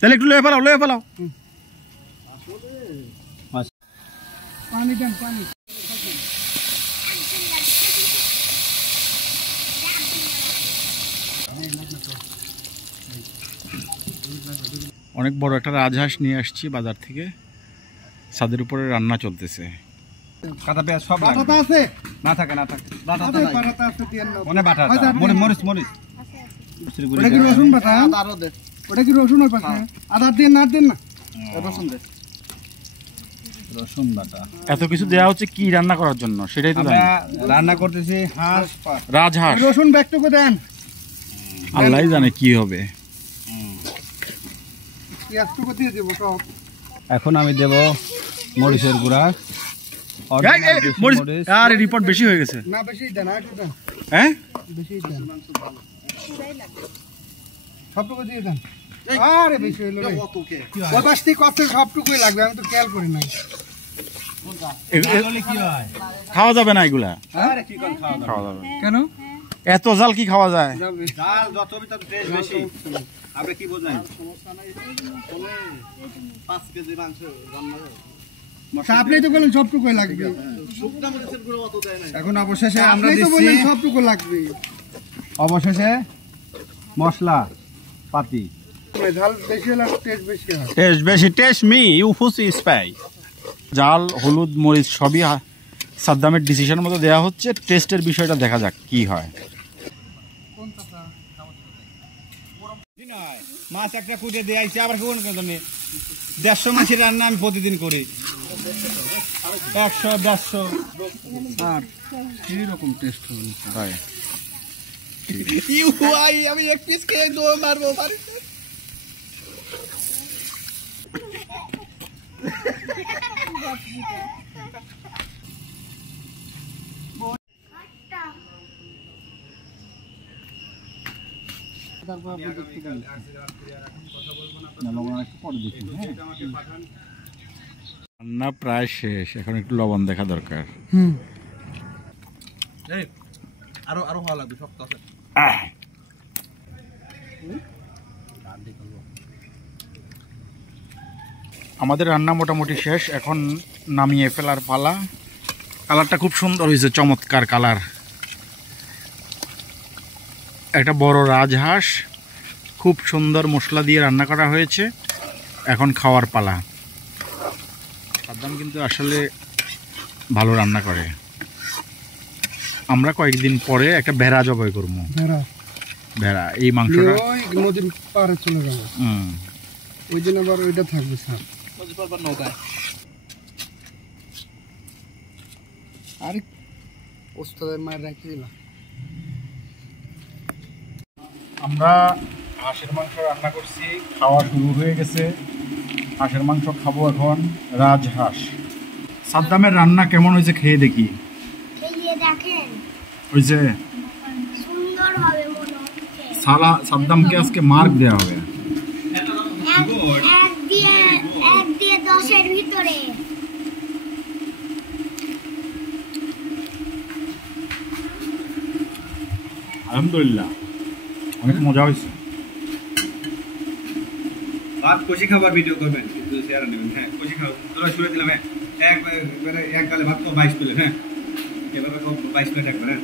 তাহলে একটু লয়ে ফেলাও পানি দেন পানি অনেক বড় একটা রাজহাঁস নিয়ে আসছি বাজার থেকে ছাদের উপরে রান্না চলতেছে কাটা পেঁয়াজ সব বাটাটা আছে না থাকে বাটাটা আছে দিয়েন না মনে বাটা মরিচ ওটা কি রসুন বাটা আদারও দে ওটা কি রসুন ওই পাশে আদা দেন না রসুন দে রসুন বাটা এত কিছু দেয়া হচ্ছে কি রান্না করার জন্য সেটাই তো জানি রান্না করতেছি হাঁস রাজহাঁস রসুন ব্যাগটুকু দেন আল্লাহই জানে কি হবে পেঁয়াজটুকু দিয়ে দেব সব এখন আমি দেব মরিচের গুঁড়া আরে রিপোর্ট বেশি হয়ে গেছে না বেশি দেন একটু দেন হ্যাঁ বেশি দেন সবটুকু দিয়ে দেন আরে বেশি হলো রে ওই বাস্তি কত সবটুকুই লাগবে আমি তো খেয়াল করি না খাওয়া যাবে না এগুলা আরে কি কোন খাওয়া যাবে কেন এত জাল কি খাওয়া যায় ডাল যত তত টেস্ট বেশি আপনি কি বোঝেন 5 কেজি মাংস রান্না আপনি তো বলেন সবটুকুই লাগবে শুকনা মরিচের গুঁড়ো অত দেয় না এখন অবশেষে আমরা আপনি তো বলেন সবটুকু লাগবে অবশেষে মশলা পাতি ঝাল বেশি হলে টেস্ট বেশি হয় টেস্ট মি ইউ ফুসি স্পাই জাল হলুদ মরিচ সবই সাদ্দামের ডিসিশনের মতো দেওয়া হচ্ছে টেস্টের বিষয়টা দেখা যাক কি হয় মাছ একটা কুটে দিয়ে আইছি আবার কোন জন্য 150 মাছের রান্না আমি প্রতিদিন করি 100 150 আর এইরকম টেস্ট হয় আমি এক পিস খেয়ে দৌড় মারবো রান্না প্রায় শেষ এখন একটু লবণ দেখা দরকার আরো ভালো লাগবে শক্ত আছে আমাদের রান্না মোটামুটি শেষ এখন নামিয়ে ফেলার পালা কালারটা খুব সুন্দর হয়েছে চমৎকার কালার একটা বড় রাজহাঁস খুব সুন্দর মশলা দিয়ে রান্না করা হয়েছে এখন খাওয়ার পালা সাদ্দাম কিন্তু আসলে ভালো রান্না করে আমরা কয়েকদিন পরে একটা ভেড়া জবাই করবো ভেড়া এই মাংসটা নদীর পাড়ে চলে যাবো ওই দিন আবার ওইটা থাকবে স্যার আরে ওস্তাদের মায়ের রাখি দিলাম আমরা হাঁসের মাংস রান্না করছি খাওয়া শুরু হয়ে গেছে হাঁসের মাংস খাবো এখন রাজহাঁস সাদ্দামের রান্না কেমন হয়েছে খেয়ে দেখি হয়েছে সাদ্দামকে আজকে মার্ক দেওয়া হবে আলহামদুলিল্লাহ অনেক মজা হয়েছে आप कोशी खाবার ভিডিও করবেন কিন্তু শেয়ার নেবেন হ্যাঁ কোशी খাও তোরা শুনে দিলাম হ্যাঁ এক গালে ভাত তো 22 প্লেট হ্যাঁ এভাবে 22 প্লেট একবার হ্যাঁ